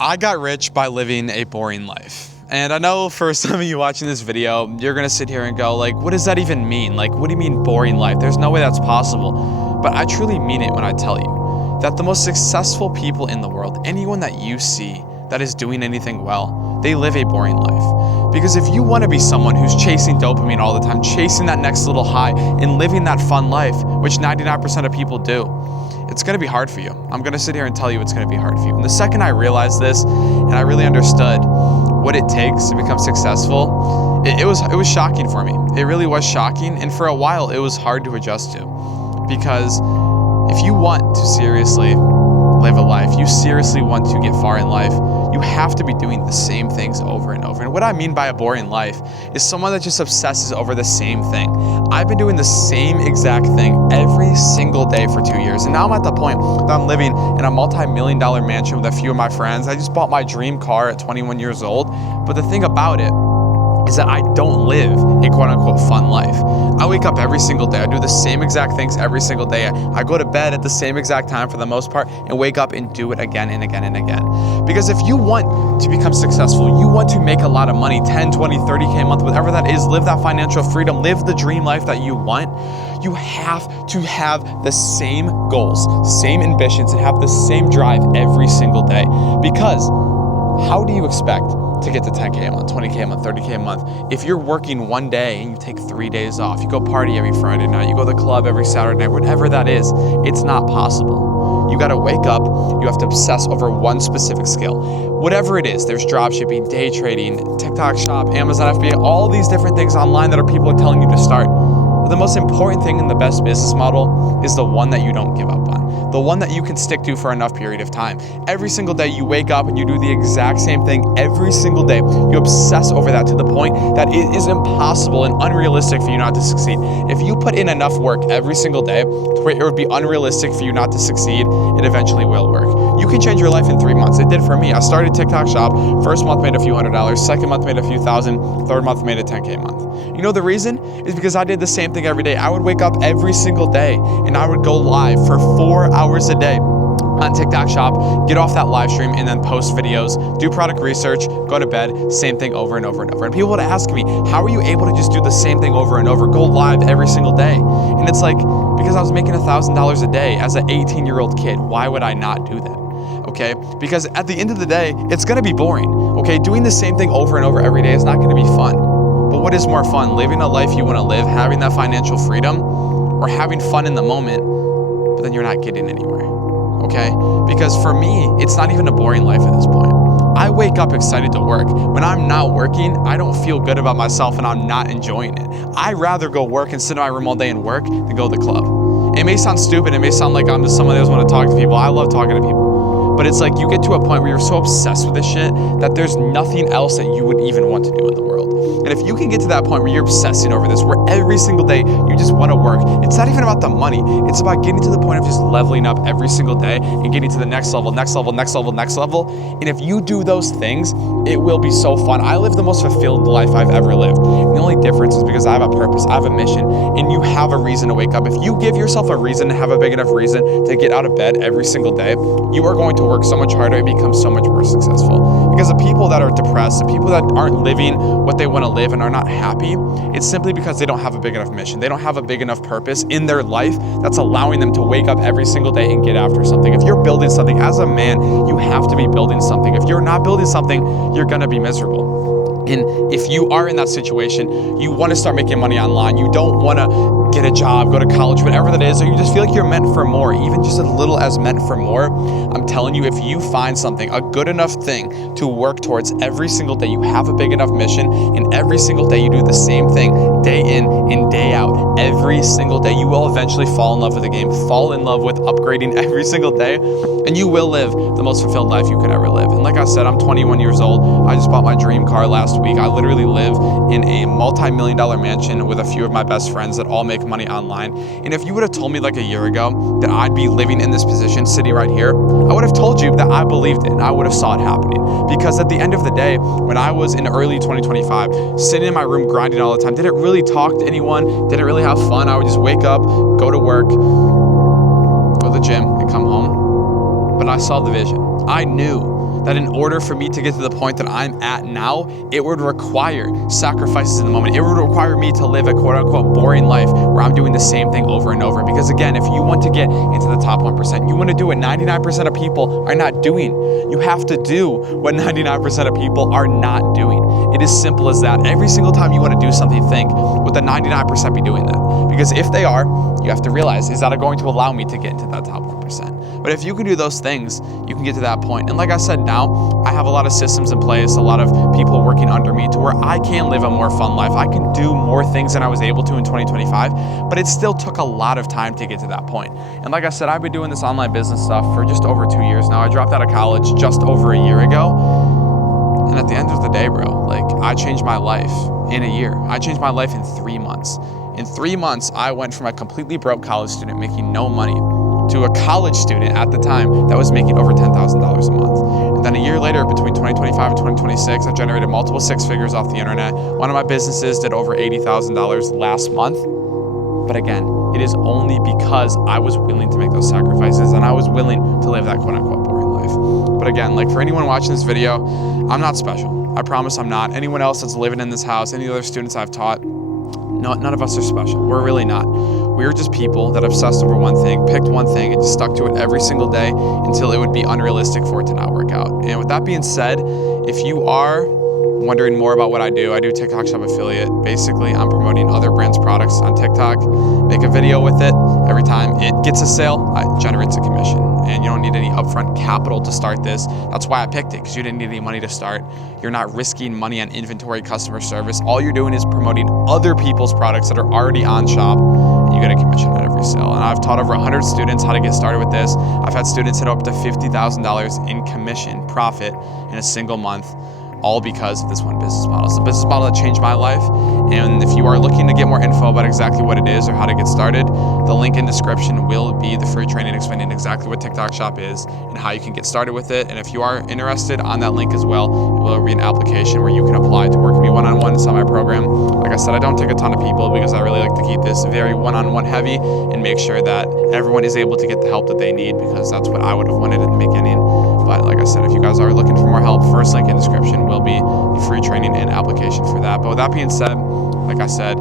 I got rich by living a boring life. And I know for some of you watching this video, you're gonna sit here and go like, what does that even mean? Like, what do you mean boring life? There's no way that's possible. But I truly mean it when I tell you that the most successful people in the world, anyone that you see that is doing anything well, they live a boring life. Because if you want to be someone who's chasing dopamine all the time, chasing that next little high and living that fun life, which 99% of people do, it's going to be hard for you. I'm going to sit here and tell you it's going to be hard for you. And the second I realized this and I really understood what it takes to become successful, it was shocking for me. It really was shocking. And for a while, it was hard to adjust to. Because if you want to seriously live a life, you seriously want to get far in life, you have to be doing the same things over and over. And what I mean by a boring life is someone that just obsesses over the same thing. I've been doing the same exact thing every single day for 2 years. And now I'm at the point that I'm living in a multi-million-dollar mansion with a few of my friends. I just bought my dream car at 21 years old. But the thing about it is that I don't live a quote-unquote fun life. I wake up every single day. I do the same exact things every single day. I go to bed at the same exact time for the most part and wake up and do it again and again and again. Because if you want to become successful, you want to make a lot of money, 10, 20, 30K a month, whatever that is, live that financial freedom, live the dream life that you want, you have to have the same goals, same ambitions, and have the same drive every single day. Because how do you expect to get to 10K a month, 20K a month, 30K a month if you're working one day and you take 3 days off? You go party every Friday night, you go to the club every Saturday night, whatever that is, it's not possible. You gotta wake up, you have to obsess over one specific skill. Whatever it is, there's drop shipping, day trading, TikTok shop, Amazon FBA, all these different things online that people are telling you to start. But the most important thing in the best business model is the one that you don't give up on. The one that you can stick to for enough period of time. Every single day you wake up and you do the exact same thing every single day. You obsess over that to the point that it is impossible and unrealistic for you not to succeed. If you put in enough work every single day to where it would be unrealistic for you not to succeed, it eventually will work. You can change your life in 3 months. It did for me. I started TikTok shop. First month made a few $100s. Second month made a few thousand. Third month made a 10K a month. You know the reason? Is because I did the same thing every day. I would wake up every single day and I would go live for 4 hours a day on TikTok shop, get off that live stream and then post videos, do product research, go to bed, same thing over and over and over. And people would ask me, how are you able to just do the same thing over and over, go live every single day? And it's like, because I was making $1,000 a day as an 18-year-old kid. Why would I not do that? Okay, because at the end of the day, it's gonna be boring. Okay, doing the same thing over and over every day is not gonna be fun. But what is more fun? Living a life you wanna live, having that financial freedom, or having fun in the moment, but then you're not getting anywhere, okay? Because for me, it's not even a boring life at this point. I wake up excited to work. When I'm not working, I don't feel good about myself and I'm not enjoying it. I'd rather go work and sit in my room all day and work than go to the club. It may sound stupid, it may sound like I'm just someone that doesn't want to talk to people. I love talking to people. But it's like you get to a point where you're so obsessed with this shit that there's nothing else that you would even want to do in the world. And if you can get to that point where you're obsessing over this, where every single day you just want to work, it's not even about the money. It's about getting to the point of just leveling up every single day and getting to the next level, next level, next level, next level. And if you do those things, it will be so fun. I live the most fulfilled life I've ever lived. The only difference is because I have a purpose, I have a mission, and you have a reason to wake up. If you give yourself a reason, have a big enough reason to get out of bed every single day, you are going to work so much harder and become so much more successful. Because the people that are depressed, the people that aren't living what they want to live and are not happy, it's simply because they don't have a big enough mission. They don't have a big enough purpose in their life that's allowing them to wake up every single day and get after something. If you're building something as a man, you have to be building something. If you're not building something, you're going to be miserable. And if you are in that situation, you want to start making money online, you don't want to get a job, go to college, whatever that is, or you just feel like you're meant for more, even just a little as meant for more, I'm telling you, if you find something, a good enough thing to work towards every single day, you have a big enough mission, and every single day you do the same thing, day in and day out, every single day, you will eventually fall in love with the game, fall in love with upgrading every single day, and you will live the most fulfilled life you could ever live. And like I said, I'm 21 years old. I just bought my dream car last week. I literally live in a multi-million-dollar mansion with a few of my best friends that all make money online. And if you would have told me like a year ago that I'd be living in this position, sitting right here, I would have told you that I believed it and I would have saw it happening. Because at the end of the day, when I was in early 2025, sitting in my room grinding all the time, did it really talk to anyone? Did it really have fun? I would just wake up, go to work, go to the gym, and come home. But I saw the vision. I knew that in order for me to get to the point that I'm at now, it would require sacrifices in the moment. It would require me to live a quote unquote boring life where I'm doing the same thing over and over. Because again, if you want to get into the top 1%, you want to do what 99% of people are not doing. You have to do what 99% of people are not doing. It is simple as that. Every single time you want to do something, think, would the 99% be doing that? Because if they are, you have to realize, is that going to allow me to get into that top 1%? But if you can do those things, you can get to that point. And like I said, now I have a lot of systems in place, a lot of people working under me to where I can live a more fun life. I can do more things than I was able to in 2025, but it still took a lot of time to get to that point. And like I said, I've been doing this online business stuff for just over 2 years now. I dropped out of college just over a year ago. And at the end of the day, bro, like I changed my life in a year. I changed my life in 3 months. In 3 months, I went from a completely broke college student making no money to a college student at the time that was making over $10,000 a month. And then a year later, between 2025 and 2026, I generated multiple six figures off the internet. One of my businesses did over $80,000 last month. But again, it is only because I was willing to make those sacrifices and I was willing to live that quote unquote boring life. But again, like for anyone watching this video, I'm not special. I promise I'm not. Anyone else that's living in this house, any other students I've taught, no, none of us are special. We're really not. We're just people that obsessed over one thing, picked one thing, and just stuck to it every single day until it would be unrealistic for it to not work out. And with that being said, if you are wondering more about what I do TikTok Shop Affiliate. Basically, I'm promoting other brands' products on TikTok, make a video with it. Every time it gets a sale, it generates a commission. And you don't need any upfront capital to start this. That's why I picked it, because you didn't need any money to start. You're not risking money on inventory, customer service. All you're doing is promoting other people's products that are already on shop, and you get a commission on every sale. And I've taught over 100 students how to get started with this. I've had students hit up to $50,000 in commission profit in a single month, all because of this one business model. It's a business model that changed my life. And if you are looking to get more info about exactly what it is or how to get started, the link in description will be the free training explaining exactly what TikTok Shop is and how you can get started with it. And if you are interested, on that link as well, it will be an application where you can apply to work with me one-on-one inside my program. Like I said, I don't take a ton of people because I really like to keep this very one-on-one heavy and make sure that everyone is able to get the help that they need, because that's what I would have wanted in the beginning. But like I said, if you guys are looking for more help, first link in description will be the free training and application for that. But with that being said, like I said,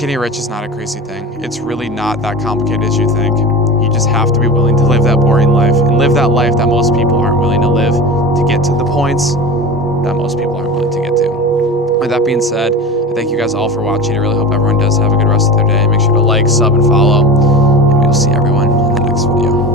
getting rich is not a crazy thing. It's really not that complicated as you think. You just have to be willing to live that boring life and live that life that most people aren't willing to live to get to the points that most people aren't willing to get to. With that being said, I thank you guys all for watching. I really hope everyone does have a good rest of their day. Make sure to like, sub, and follow, and we will see everyone in the next video.